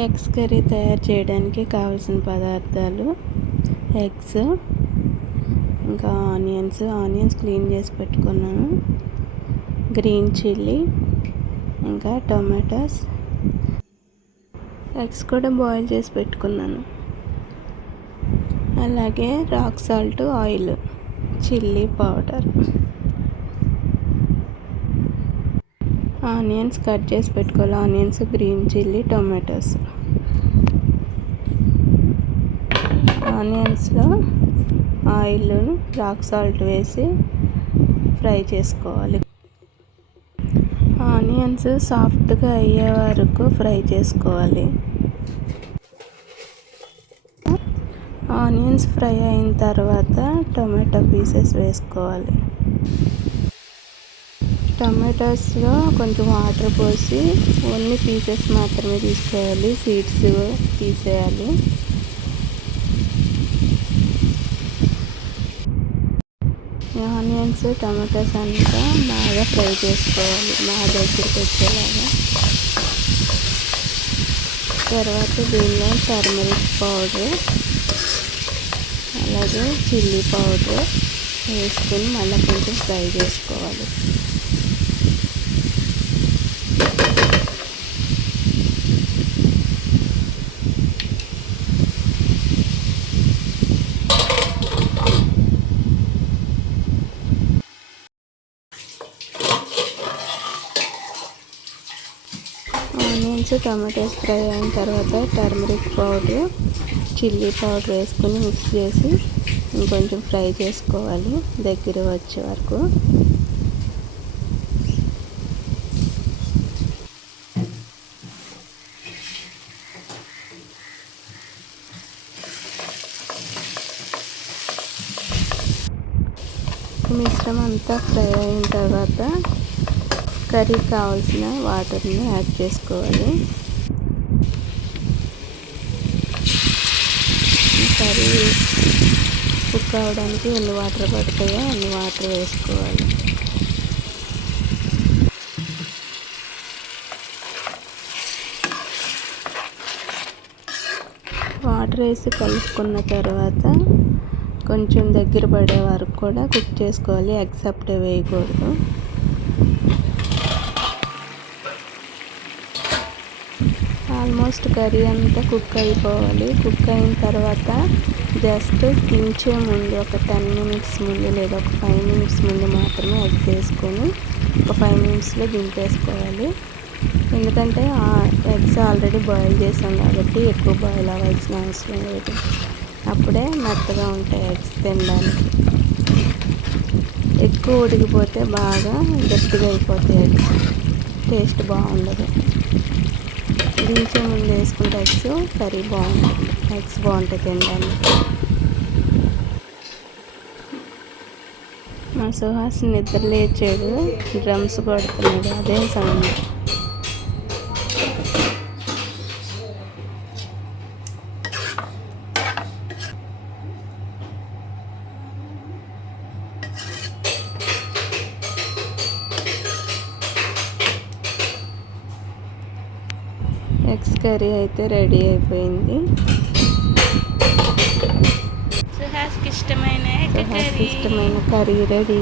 Eggs curry తయారు చేయడానికి కావాల్సిన పదార్థాలు ఎగ్స్, ఇంకా ఆనియన్స్ క్లీన్ చేసి పెట్టుకున్నాను, గ్రీన్ చిల్లీ, ఇంకా టొమాటోస్, ఎగ్స్ కూడా బాయిల్ చేసి పెట్టుకున్నాను, అలాగే rock salt, oil, chilli powder, onions cut చేసి పెట్టుకోవాలి, ఆనియన్స్, గ్రీన్ చిల్లీ, టొమాటోస్. ఆనియన్స్లో ఆయిల్, రాక్ సాల్ట్ వేసి ఫ్రై చేసుకోవాలి. ఆనియన్స్ సాఫ్ట్గా అయ్యే వరకు ఫ్రై చేసుకోవాలి. ఆనియన్స్ ఫ్రై అయిన తర్వాత టొమాటో పీసెస్ వేసుకోవాలి. టమాటోస్లో కొంచెం వాటర్ పోసి ఓన్లీ పీసెస్ మాత్రమే తీసుకోవాలి, సీడ్స్ తీసేయాలి. ఆనియన్స్, టమాటోస్ అంతా బాగా ఫ్రై చేసుకోవాలి, బాగా దగ్గరికి వచ్చేలాగా. తర్వాత దీనిలో టర్మరిక్ పౌడర్, అలాగే చిల్లీ పౌడర్ వేసుకొని మళ్ళీ కొంచెం ఫ్రై చేసుకోవాలి. ఆనియన్స్, టమాటోస్ ఫ్రై అయిన తర్వాత టర్మరిక్ పౌడర్, చిల్లీ పౌడర్ వేసుకొని మిక్స్ చేసి ఇంకొంచెం ఫ్రై చేసుకోవాలి దగ్గర వచ్చే వరకు. మిశ్రమం అంతా ఫ్రై అయిన తర్వాత కర్రీకి కావాల్సిన వాటర్ని యాడ్ చేసుకోవాలి. కర్రీ కుక్ అవ్వడానికి ఎన్ని వాటర్ పడతాయో అన్ని వాటర్ వేసుకోవాలి. వాటర్ వేసి కలుపుకున్న తర్వాత కొంచెం దగ్గర పడే వరకు కూడా కుక్ చేసుకోవాలి, ఎగ్స్ అప్పుడే వేయకూడదు. ఆల్మోస్ట్ కర్రీ అంతా కుక్ అయిపోవాలి. కుక్ అయిన తర్వాత జస్ట్ దించే ముందు ఒక 10 minutes ముందు లేదా ఒక 5 minutes ముందు మాత్రమే ఎగ్స్ వేసుకొని ఒక 5 minutesలో దింపేసుకోవాలి. ఎందుకంటే ఆ ఎగ్స్ ఆల్రెడీ బాయిల్ చేసాం కాబట్టి ఎక్కువ బాయిల్ అవ్వాల్సిన అవసరం లేదు. అప్పుడే మెత్తగా ఉంటాయి ఎగ్స్ తినడానికి. ఎక్కువ ఉడికిపోతే బాగా గట్టిగా అయిపోతాయి ఎగ్స్, టేస్ట్ బాగుండదు. దించే ముందు వేసుకుంటే ఎగ్స్ కర్రీ బాగుంటుంది, ఎగ్స్ బాగుంటాయి తినడానికి. మా సుహాస్ నిద్ర లేచాడు, డ్రమ్స్ కొడుతున్నాడు, అదే సౌండ్. ఎగ్స్ కర్రీ అయితే రెడీ అయిపోయింది. సుహాస్కి ఇష్టమైన కర్రీ రెడీ.